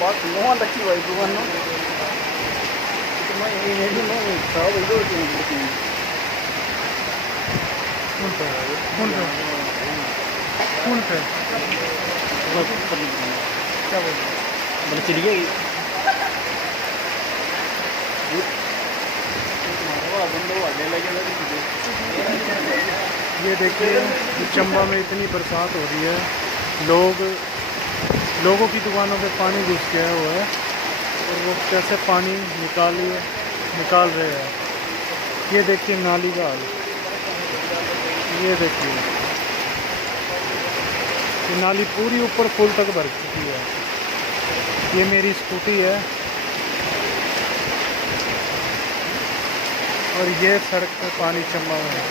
बहुत नोआ लक्की भाई दुकान नो तो मैं ये नहीं नो सब इधर के कौन पे कौन पे कौन पे क्या बोल बोले चलिए ये देखिए चंबा में इतनी बरसात हो रही है, लोगों की दुकानों पे पानी घुस गया हुआ है और वो कैसे पानी निकाल रहे हैं। ये देखिए नाली का हाल, ये देखिए ये नाली पूरी ऊपर फुल तक भर चुकी है। ये मेरी स्कूटी है और ये सड़क पे पानी चंबा हुआ है।